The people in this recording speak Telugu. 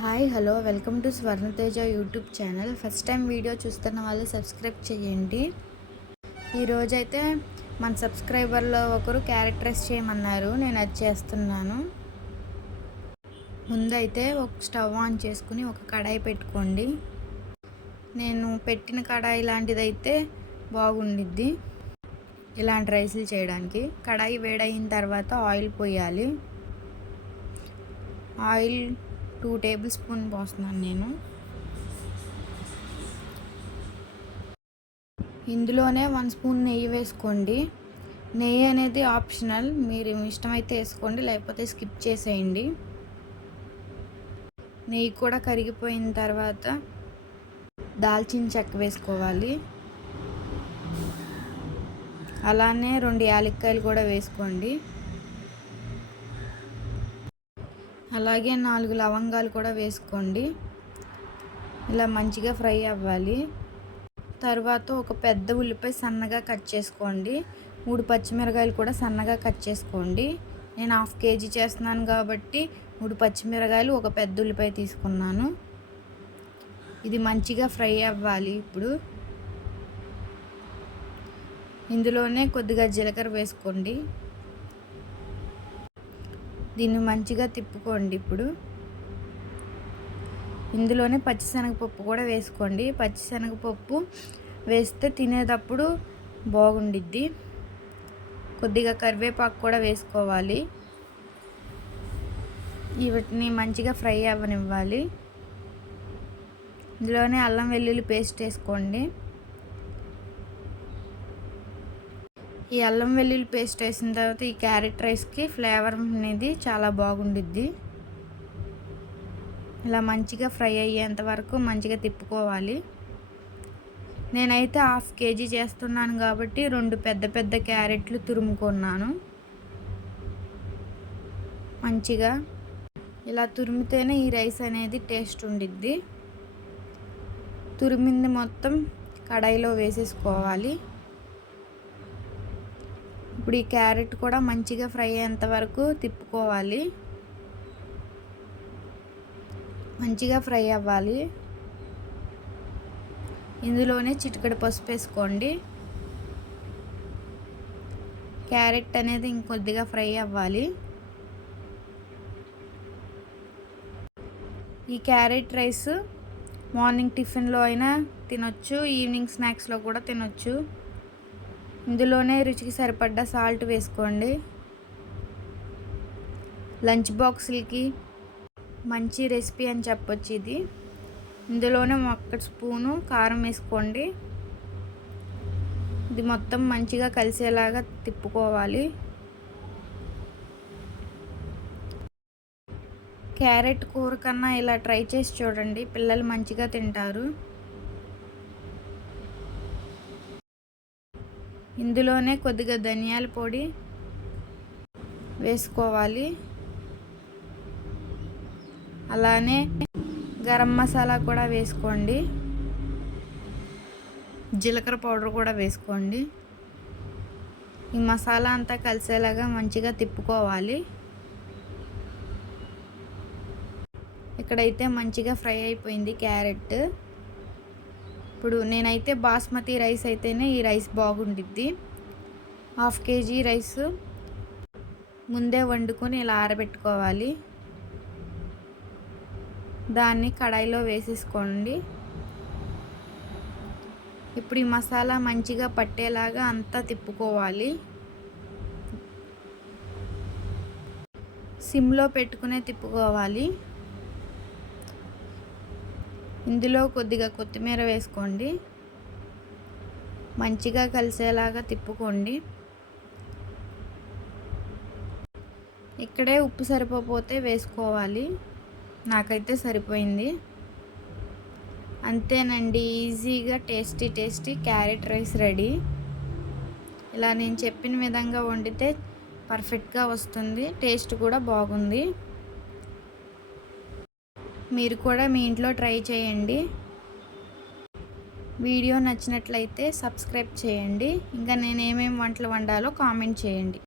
Hi hello welcome to Swarnateja YouTube channel. First time video చూస్తున్న వాళ్ళు సబ్స్క్రైబ్ చేయండి. ఈరోజైతే మన సబ్స్క్రైబర్లో ఒకరు క్యారెట్ రైస్ చేయమన్నారు, నేను అది చేస్తున్నాను. ముందైతే ఒక స్టవ్ ఆన్ చేసుకుని ఒక కడాయి పెట్టుకోండి. నేను పెట్టిన కడాయి లాంటిదైతే బాగుండిద్ది ఇలాంటి రైస్లు చేయడానికి. కడాయి వేడైన తర్వాత ఆయిల్ పోయాలి. ఆయిల్ 2 టేబుల్ స్పూన్ పోస్తున్నాను నేను. ఇందులోనే 1 స్పూన్ నెయ్యి వేసుకోండి. నెయ్యి అనేది ఆప్షనల్, మీరు ఇష్టమైతే వేసుకోండి, లేకపోతే స్కిప్ చేసేయండి. నెయ్యి కూడా కరిగిపోయిన తర్వాత దాల్చిన చెక్క వేసుకోవాలి. అలానే 2 యాలక్కాయలు కూడా వేసుకోండి. అలాగే 4 లవంగాలు కూడా వేసుకోండి. ఇలా మంచిగా ఫ్రై అవ్వాలి. తర్వాత ఒక పెద్ద ఉల్లిపాయ సన్నగా కట్ చేసుకోండి. 3 పచ్చిమిరకాయలు కూడా సన్నగా కట్ చేసుకోండి. నేను 1/2 కేజీ చేస్తున్నాను కాబట్టి 3 పచ్చిమిరకాయలు, ఒక పెద్ద ఉల్లిపాయ తీసుకున్నాను. ఇది మంచిగా ఫ్రై అవ్వాలి. ఇప్పుడు ఇందులోనే కొద్దిగా జీలకర్ర వేసుకోండి. దీన్ని మంచిగా తిప్పుకోండి. ఇప్పుడు ఇందులోనే పచ్చిశనగపప్పు కూడా వేసుకోండి. పచ్చిశనగపప్పు వేస్తే తినేటప్పుడు బాగుండిద్ది. కొద్దిగా కరివేపాకు కూడా వేసుకోవాలి. వీటిని మంచిగా ఫ్రై అవ్వనివ్వాలి. ఇందులోనే అల్లం వెల్లుల్లి పేస్ట్ వేసుకోండి. ఈ అల్లం వెల్లుల్లి పేస్ట్ వేసిన తర్వాత ఈ క్యారెట్ రైస్కి ఫ్లేవర్ అనేది చాలా బాగుండిద్ది. ఇలా మంచిగా ఫ్రై అయ్యేంత వరకు మంచిగా తిప్పుకోవాలి. నేనైతే 1/2 కేజీ చేస్తున్నాను కాబట్టి 2 పెద్ద పెద్ద క్యారెట్లు తురుముకున్నాను. మంచిగా ఇలా తురిమితేనే ఈ రైస్ అనేది టేస్ట్ ఉండిద్ది. తురిమింది మొత్తం కడాయిలో వేసేసుకోవాలి. ఇప్పుడు ఈ క్యారెట్ కూడా మంచిగా ఫ్రై అయ్యేంత వరకు తిప్పుకోవాలి. మంచిగా ఫ్రై అవ్వాలి. ఇందులోనే చిటికెడు పసుపు వేసుకోండి. క్యారెట్ అనేది ఇంకొద్దిగా ఫ్రై అవ్వాలి. ఈ క్యారెట్ రైస్ మార్నింగ్ టిఫిన్లో అయినా తినొచ్చు, ఈవినింగ్ స్నాక్స్లో కూడా తినొచ్చు. ఇందులోనే రుచికి సరిపడ్డ సాల్ట్ వేసుకోండి. లంచ్ బాక్సులకి మంచి రెసిపీ అని చెప్పొచ్చు ఇది. ఇందులోనే 1 స్పూను కారం వేసుకోండి. ఇది మొత్తం మంచిగా కలిసేలాగా తిప్పుకోవాలి. క్యారెట్ కూర కన్నా ఇలా ట్రై చేసి చూడండి, పిల్లలు మంచిగా తింటారు. ఇందులోనే కొద్దిగా ధనియాల పొడి వేసుకోవాలి. అలానే గరం మసాలా కూడా వేసుకోండి. జీలకర్ర పౌడర్ కూడా వేసుకోండి. ఈ మసాలా అంతా కలిసేలాగా మంచిగా తిప్పుకోవాలి. ఇక్కడైతే మంచిగా ఫ్రై అయిపోయింది క్యారెట్. ఇప్పుడు నేనైతే బాస్మతి రైస్ అయితేనే ఈ రైస్ బాగుండిద్ది. 1/2 కేజీ రైస్ ముందే వండుకొని ఇలా ఆరబెట్టుకోవాలి. దాన్ని కడాయిలో వేసేసుకోండి. ఇప్పుడు ఈ మసాలా మంచిగా పట్టేలాగా అంతా తిప్పుకోవాలి. సిమ్లో పెట్టుకునే తిప్పుకోవాలి. ఇందులో కొద్దిగా కొత్తిమీర వేసుకోండి. మంచిగా కలిసేలాగా తిప్పుకోండి. ఇక్కడే ఉప్పు సరిపోతే వేసుకోవాలి. నాకైతే సరిపోయింది. అంతేనండి, ఈజీగా టేస్టీ క్యారెట్ రైస్ రెడీ. ఇలా నేను చెప్పిన విధంగా వండితే పర్ఫెక్ట్గా వస్తుంది, టేస్ట్ కూడా బాగుంది. మీరు కూడా మీ ఇంట్లో ట్రై చేయండి. వీడియో నచ్చినట్లయితే సబ్స్క్రైబ్ చేయండి. ఇంకా నేను ఏమేమి వంటలు వండాలో కామెంట్ చేయండి.